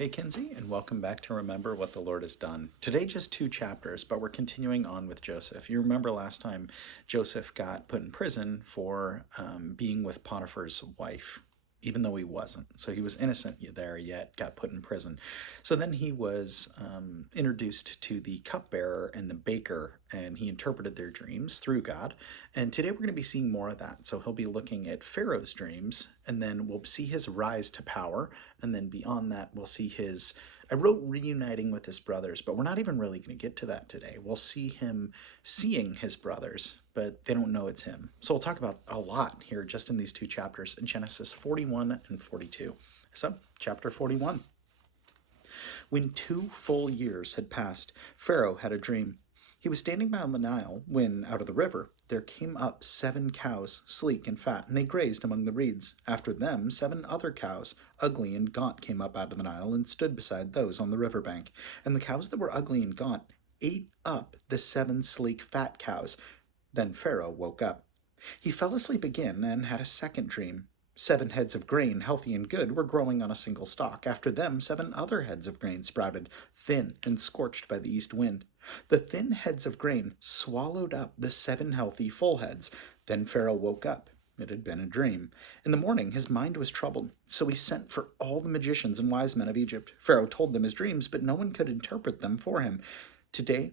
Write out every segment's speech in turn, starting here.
Hey, Kinsey, and welcome back to Remember What the Lord Has Done. Today, just two chapters, but we're continuing on with Joseph. You remember last time Joseph got put in prison for being with Potiphar's wife, even though he wasn't. So he was innocent there, yet got put in prison. So then he was introduced to the cupbearer and the baker, and he interpreted their dreams through God. And today we're going to be seeing more of that. So he'll be looking at Pharaoh's dreams, and then we'll see his rise to power. And then beyond that, we'll see his. I wrote reuniting with his brothers, but we're not even really going to get to that today. We'll see him seeing his brothers, but they don't know it's him. So we'll talk about a lot here just in these two chapters in Genesis 41 and 42. So, chapter 41. When 2 full years had passed, Pharaoh had a dream. He was standing by on the Nile when, out of the river, there came up 7 cows, sleek and fat, and they grazed among the reeds. After them, 7 other cows, ugly and gaunt, came up out of the Nile and stood beside those on the river bank. And the cows that were ugly and gaunt ate up the 7 sleek fat cows. Then Pharaoh woke up. He fell asleep again and had a second dream. 7 heads of grain, healthy and good, were growing on a single stalk. After them, 7 other heads of grain sprouted, thin and scorched by the east wind. The thin heads of grain swallowed up the 7 healthy full heads. Then Pharaoh woke up. It had been a dream. In the morning, his mind was troubled, so he sent for all the magicians and wise men of Egypt. Pharaoh told them his dreams, but no one could interpret them for him. Today,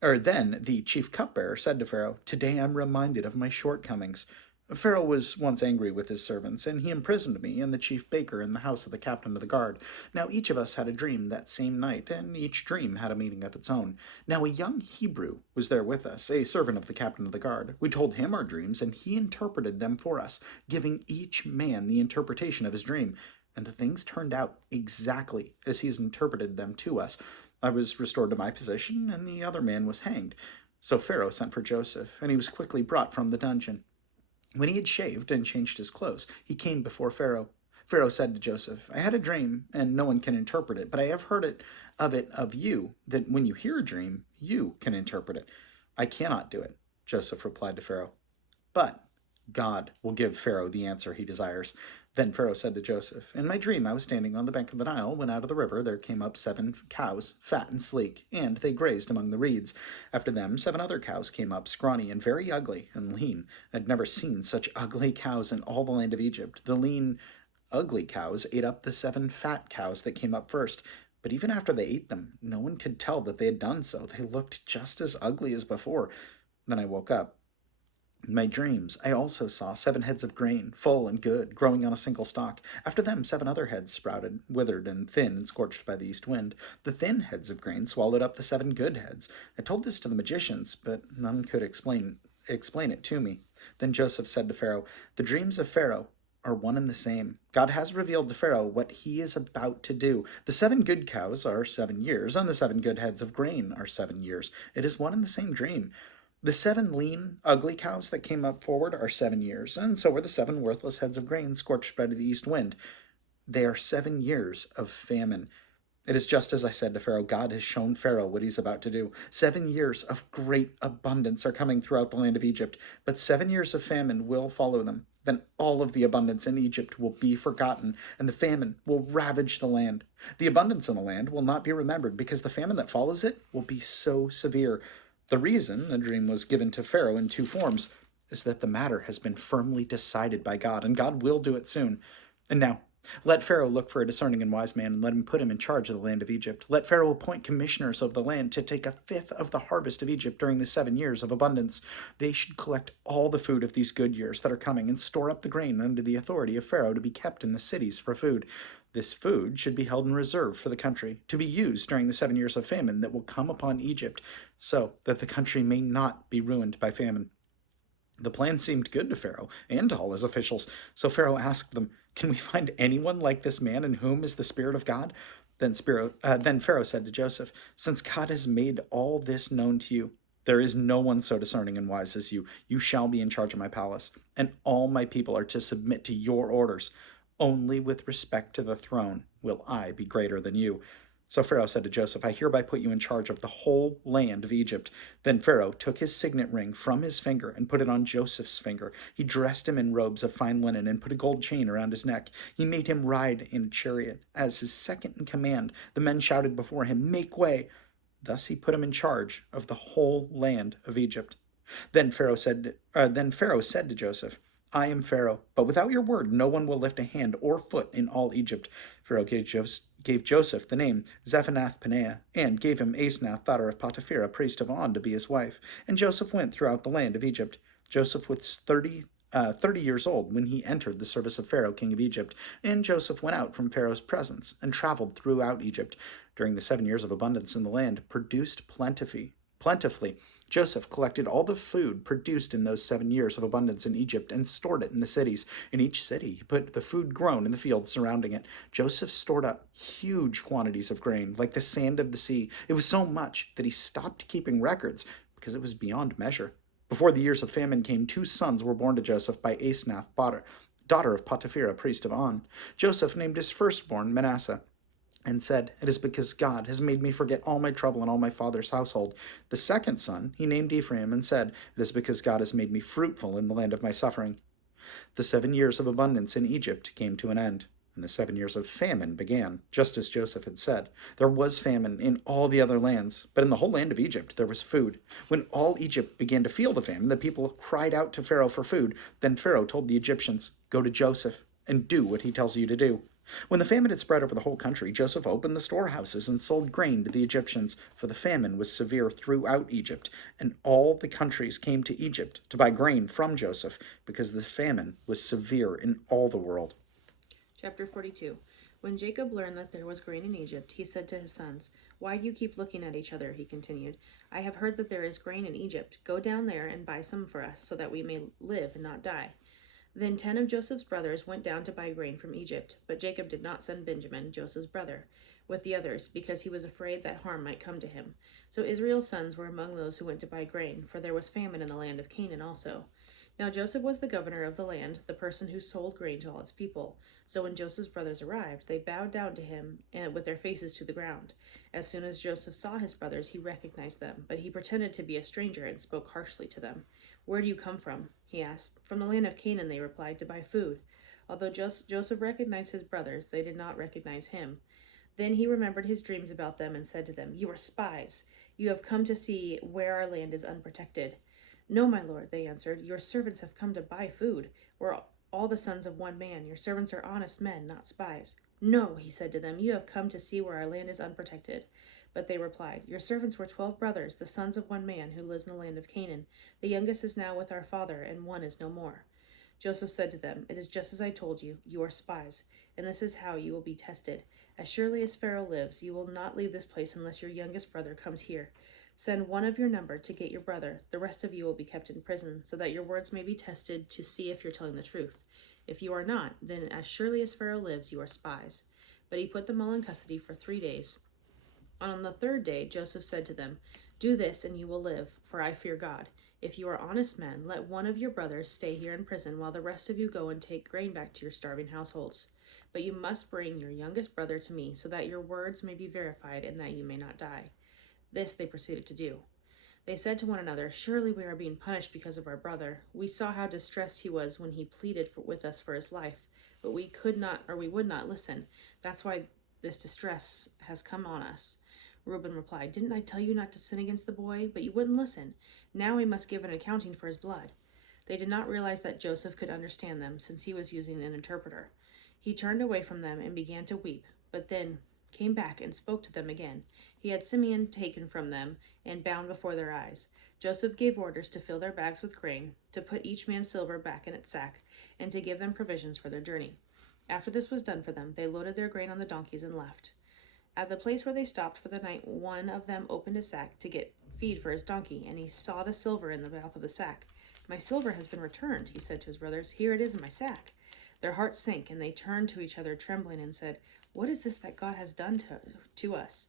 then the chief cupbearer said to Pharaoh, "Today I'm reminded of my shortcomings. Pharaoh was once angry with his servants, and he imprisoned me and the chief baker in the house of the captain of the guard. Now each of us had a dream that same night, and each dream had a meaning of its own. Now a young Hebrew was there with us, a servant of the captain of the guard. We told him our dreams, and he interpreted them for us, giving each man the interpretation of his dream. And the things turned out exactly as he has interpreted them to us. I was restored to my position, and the other man was hanged." So Pharaoh sent for Joseph, and he was quickly brought from the dungeon. When he had shaved and changed his clothes, he came before Pharaoh. Pharaoh said to Joseph, "I had a dream, and no one can interpret it, but I have heard it of you, that when you hear a dream, you can interpret it." "I cannot do it," Joseph replied to Pharaoh. "But God will give Pharaoh the answer he desires." Then Pharaoh said to Joseph, "In my dream I was standing on the bank of the Nile, when out of the river there came up 7 cows, fat and sleek, and they grazed among the reeds. After them 7 other cows came up, scrawny and very ugly and lean. I had never seen such ugly cows in all the land of Egypt. The lean, ugly cows ate up the 7 fat cows that came up first. But even after they ate them, no one could tell that they had done so. They looked just as ugly as before. Then I woke up. In my dreams, I also saw 7 heads of grain, full and good, growing on a single stalk. After them, 7 other heads sprouted, withered and thin and scorched by the east wind. The thin heads of grain swallowed up the 7 good heads. I told this to the magicians, but none could explain it to me. Then Joseph said to Pharaoh, "The dreams of Pharaoh are one and the same. God has revealed to Pharaoh what he is about to do. The 7 good cows are 7 years, and the 7 good heads of grain are 7 years. It is one and the same dream. The 7 lean, ugly cows that came up forward are 7 years, and so were the 7 worthless heads of grain scorched by the east wind. They are 7 years of famine. It is just as I said to Pharaoh. God has shown Pharaoh what he's about to do. 7 years of great abundance are coming throughout the land of Egypt, but 7 years of famine will follow them. Then all of the abundance in Egypt will be forgotten, and the famine will ravage the land. The abundance in the land will not be remembered, because the famine that follows it will be so severe. The reason the dream was given to Pharaoh in 2 forms is that the matter has been firmly decided by God, and God will do it soon. And now, let Pharaoh look for a discerning and wise man, and let him put him in charge of the land of Egypt. Let Pharaoh appoint commissioners of the land to take 1/5 of the harvest of Egypt during the 7 years of abundance. They should collect all the food of these good years that are coming, and store up the grain under the authority of Pharaoh to be kept in the cities for food. This food should be held in reserve for the country, to be used during the 7 years of famine that will come upon Egypt, so that the country may not be ruined by famine." The plan seemed good to Pharaoh and to all his officials, so Pharaoh asked them, "Can we find anyone like this man in whom is the Spirit of God?" Then Pharaoh said to Joseph, "Since God has made all this known to you, there is no one so discerning and wise as you. You shall be in charge of my palace, and all my people are to submit to your orders. Only with respect to the throne will I be greater than you." So Pharaoh said to Joseph, I hereby put you in charge of the whole land of Egypt. Then Pharaoh took his signet ring from his finger and put it on Joseph's finger. He dressed him in robes of fine linen and put a gold chain around his neck. He made him ride in a chariot. As his second in command, the men shouted before him, Make way! Thus he put him in charge of the whole land of Egypt. Then Pharaoh said to Joseph, I am Pharaoh, but without your word no one will lift a hand or foot in all Egypt. Pharaoh gave Joseph the name Zephanath-paneah, and gave him Asenath, daughter of Potipherah, priest of On, to be his wife. And Joseph went throughout the land of Egypt. Joseph was 30 years old when he entered the service of Pharaoh, king of Egypt. And Joseph went out from Pharaoh's presence and traveled throughout Egypt. During the 7 years of abundance in the land, produced plentifully. Joseph collected all the food produced in those 7 years of abundance in Egypt and stored it in the cities. In each city, he put the food grown in the fields surrounding it. Joseph stored up huge quantities of grain, like the sand of the sea. It was so much that he stopped keeping records because it was beyond measure. Before the years of famine came, 2 sons were born to Joseph by Asenath, daughter of Potipherah, priest of On. Joseph named his firstborn Manasseh and said, It is because God has made me forget all my trouble and all my father's household. The second son he named Ephraim and said, It is because God has made me fruitful in the land of my suffering. The 7 years of abundance in Egypt came to an end, and the 7 years of famine began, just as Joseph had said. There was famine in all the other lands, but in the whole land of Egypt there was food. When all Egypt began to feel the famine, the people cried out to Pharaoh for food. Then Pharaoh told the Egyptians, Go to Joseph and do what he tells you to do. When the famine had spread over the whole country, Joseph opened the storehouses and sold grain to the Egyptians, for the famine was severe throughout Egypt, and all the countries came to Egypt to buy grain from Joseph, because the famine was severe in all the world. Chapter 42. When Jacob learned that there was grain in Egypt, he said to his sons, Why do you keep looking at each other? He continued. I have heard that there is grain in Egypt. Go down there and buy some for us, so that we may live and not die. Then 10 of Joseph's brothers went down to buy grain from Egypt, but Jacob did not send Benjamin, Joseph's brother, with the others, because he was afraid that harm might come to him. So Israel's sons were among those who went to buy grain, for there was famine in the land of Canaan also. Now Joseph was the governor of the land, the person who sold grain to all its people. So when Joseph's brothers arrived, they bowed down to him and with their faces to the ground. As soon as Joseph saw his brothers, he recognized them, but he pretended to be a stranger and spoke harshly to them. Where do you come from? He asked. From the land of Canaan, they replied, to buy food. Although Joseph recognized his brothers, they did not recognize him. Then he remembered his dreams about them and said to them, You are spies. You have come to see where our land is unprotected. No, my lord, they answered. Your servants have come to buy food. We're all the sons of one man. Your servants are honest men, not spies. No, he said to them, you have come to see where our land is unprotected. But they replied, Your servants were 12 brothers, the sons of one man who lives in the land of Canaan. The youngest is now with our father, and one is no more. Joseph said to them, It is just as I told you, you are spies, and this is how you will be tested. As surely as Pharaoh lives, you will not leave this place unless your youngest brother comes here. Send one of your number to get your brother. The rest of you will be kept in prison, so that your words may be tested to see if you're telling the truth. If you are not, then as surely as Pharaoh lives, you are spies. But he put them all in custody for 3 days. On the 3rd day, Joseph said to them, Do this, and you will live, for I fear God. If you are honest men, let one of your brothers stay here in prison, while the rest of you go and take grain back to your starving households. But you must bring your youngest brother to me, so that your words may be verified and that you may not die. This they proceeded to do. They said to one another, Surely we are being punished because of our brother. We saw how distressed he was when he pleaded with us for his life, but we would not listen. That's why this distress has come on us. Reuben replied, Didn't I tell you not to sin against the boy? But you wouldn't listen. Now we must give an accounting for his blood. They did not realize that Joseph could understand them, since he was using an interpreter. He turned away from them and began to weep, but then came back and spoke to them again. He had Simeon taken from them and bound before their eyes. Joseph gave orders to fill their bags with grain, to put each man's silver back in its sack, and to give them provisions for their journey. After this was done for them, they loaded their grain on the donkeys and left. At the place where they stopped for the night, one of them opened his sack to get feed for his donkey, and he saw the silver in the mouth of the sack. My silver has been returned, he said to his brothers. Here it is in my sack. Their hearts sank, and they turned to each other trembling and said, What is this that God has done to us?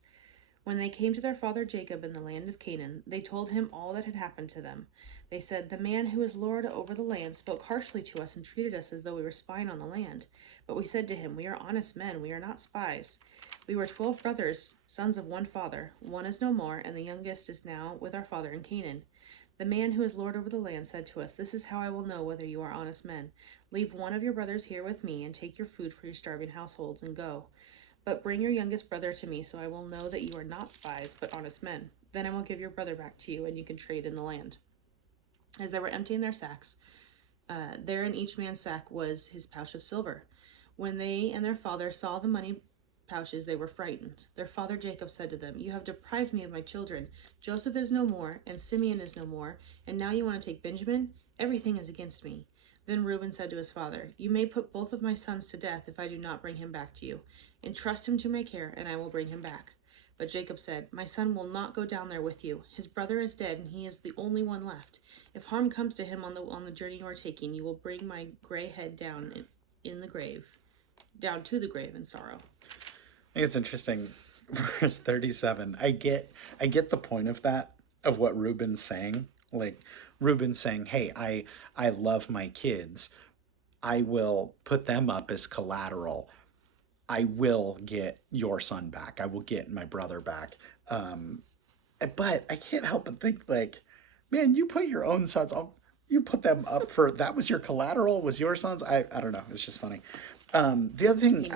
When they came to their father Jacob in the land of Canaan, they told him all that had happened to them. They said, "The man who is Lord over the land spoke harshly to us and treated us as though we were spying on the land. But we said to him, 'We are honest men, we are not spies. We were 12 brothers, sons of one father. One is no more, and the youngest is now with our father in Canaan.' The man who is Lord over the land said to us, 'This is how I will know whether you are honest men. Leave one of your brothers here with me, and take your food for your starving households, and go. But bring your youngest brother to me, so I will know that you are not spies, but honest men. Then I will give your brother back to you, and you can trade in the land.' As they were emptying their sacks, there in each man's sack was his pouch of silver. When they and their father saw the money pouches, they were frightened. Their father Jacob said to them, 'You have deprived me of my children. Joseph is no more, and Simeon is no more, and now you want to take Benjamin? Everything is against me.' Then Reuben said to his father, 'You may put both of my sons to death if I do not bring him back to you. Entrust him to my care, and I will bring him back.' But Jacob said, 'My son will not go down there with you. His brother is dead, and he is the only one left. If harm comes to him on the journey you are taking, you will bring my gray head down in the grave, down to the grave in sorrow.'" I think it's interesting. Verse 37. I get the point of that, of what Reuben's saying. Like, Reuben's saying, "Hey, I love my kids. I will put them up as collateral. I will get your son back. I will get my brother back." But I can't help but think, like, man, you put your own sons up, you put them up for, that was your collateral, was your sons. I don't know. It's just funny. The other thing,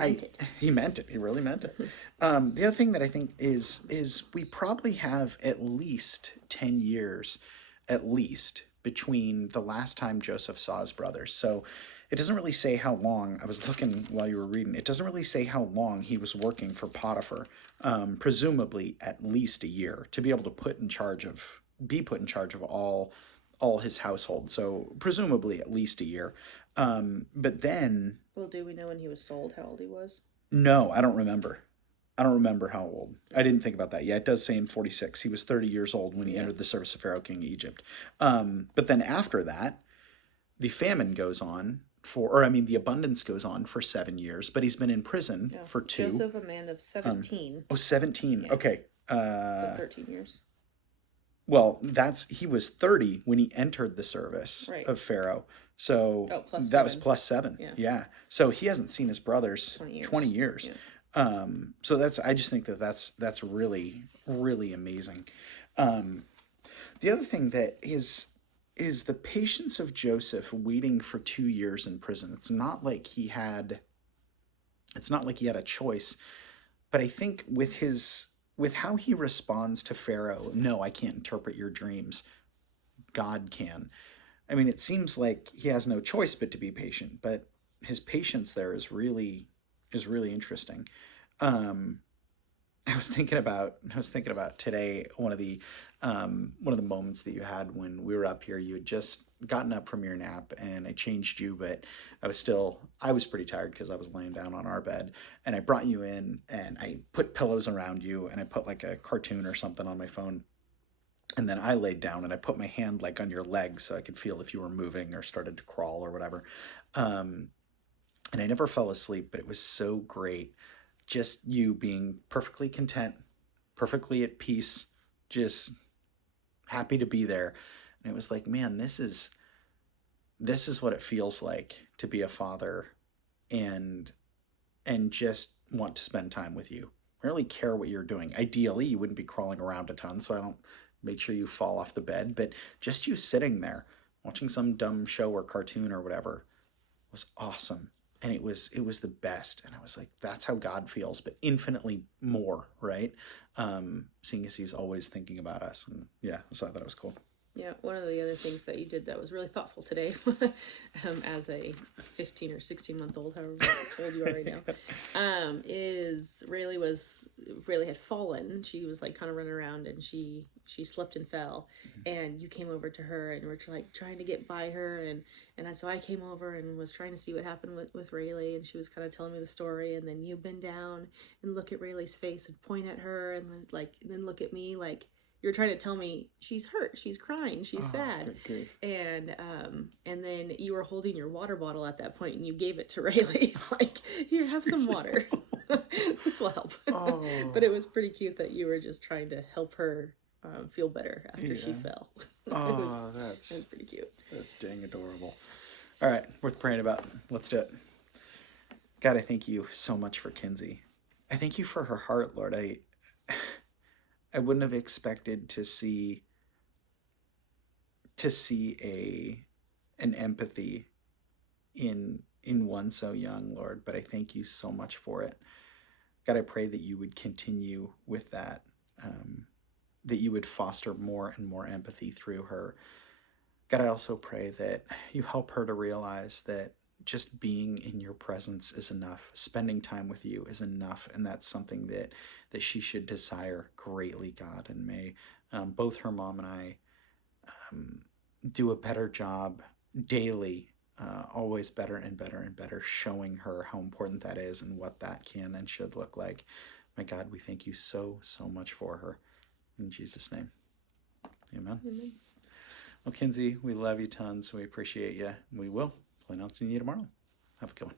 he meant it. He really meant it. The other thing that I think is we probably have at least 10 years, at least, between the last time Joseph saw his brothers. So it doesn't really say how long. I was looking while you were reading. It doesn't really say how long he was working for Potiphar. Presumably at least a year, to be able to be put in charge of all his household. So presumably at least a year. But then, Well, do we know when he was sold, how old he was? no, I don't remember. I don't remember how old. I didn't think about that. Yeah, it does say in 46. He was 30 years old when he entered the service of Pharaoh, king of Egypt. But then after that, the famine goes on the abundance goes on for 7 years, but he's been in prison for two. Joseph, a man of 17. 17. Yeah. Okay. So 13 years. Well, he was 30 when he entered the service of Pharaoh. So that was plus 7. Yeah. So he hasn't seen his brothers 20 years. Yeah. So I just think that's really, really amazing. The other thing that is the patience of Joseph waiting for 2 years in prison. It's not like he had a choice, but I think with how he responds to Pharaoh, "No, I can't interpret your dreams. God can." I mean, it seems like he has no choice but to be patient, but his patience there is really interesting. I was thinking about today, one of the moments that you had when we were up here. You had just gotten up from your nap, and I changed you, but I was pretty tired because I was laying down on our bed, and I brought you in, and I put pillows around you, and I put like a cartoon or something on my phone, and then I laid down, and I put my hand like on your leg so I could feel if you were moving or started to crawl or whatever. And I never fell asleep, but it was so great. Just you being perfectly content, perfectly at peace, just happy to be there. And it was like, man, this is what it feels like to be a father and just want to spend time with you. I really care what you're doing. Ideally, you wouldn't be crawling around a ton, so I don't make sure you fall off the bed, but just you sitting there watching some dumb show or cartoon or whatever was awesome. And it was the best. And I was like, that's how God feels, but infinitely more, right? Seeing as he's always thinking about us. And yeah, so I thought it was cool. Yeah, one of the other things that you did that was really thoughtful today, as a 15 or 16-month-old, however old you are right now, is Rayleigh had fallen. She was like kind of running around, and she slipped and fell, and you came over to her and were like trying to get by her, and so I came over and was trying to see what happened with Rayleigh, and she was kind of telling me the story, and then you bend down and look at Rayleigh's face and point at her, and then look at me like you're trying to tell me she's hurt, she's crying, she's sad. And then you were holding your water bottle at that point, and you gave it to Rayleigh, like, here, have some water. This will help. Oh, But it was pretty cute that you were just trying to help her feel better after she yeah. fell. Oh, It was pretty cute. that's dang adorable. All right, worth praying about. Let's do it. God, I thank you so much for Kinsey. I thank you for her heart, Lord. I wouldn't have expected to see a an empathy in one so young, Lord, but I thank you so much for it. God, I pray that you would continue with that, that you would foster more and more empathy through her. God, I also pray that you help her to realize that just being in your presence is enough. Spending time with you is enough, and that's something that she should desire greatly, God. And may both her mom and I do a better job daily, always better and better and better, showing her how important that is and what that can and should look like. My God, we thank you so, so much for her. In Jesus' name, amen. Amen. Well, Kinsey, we love you tons. We appreciate you. We will plan on seeing you tomorrow. Have a good one.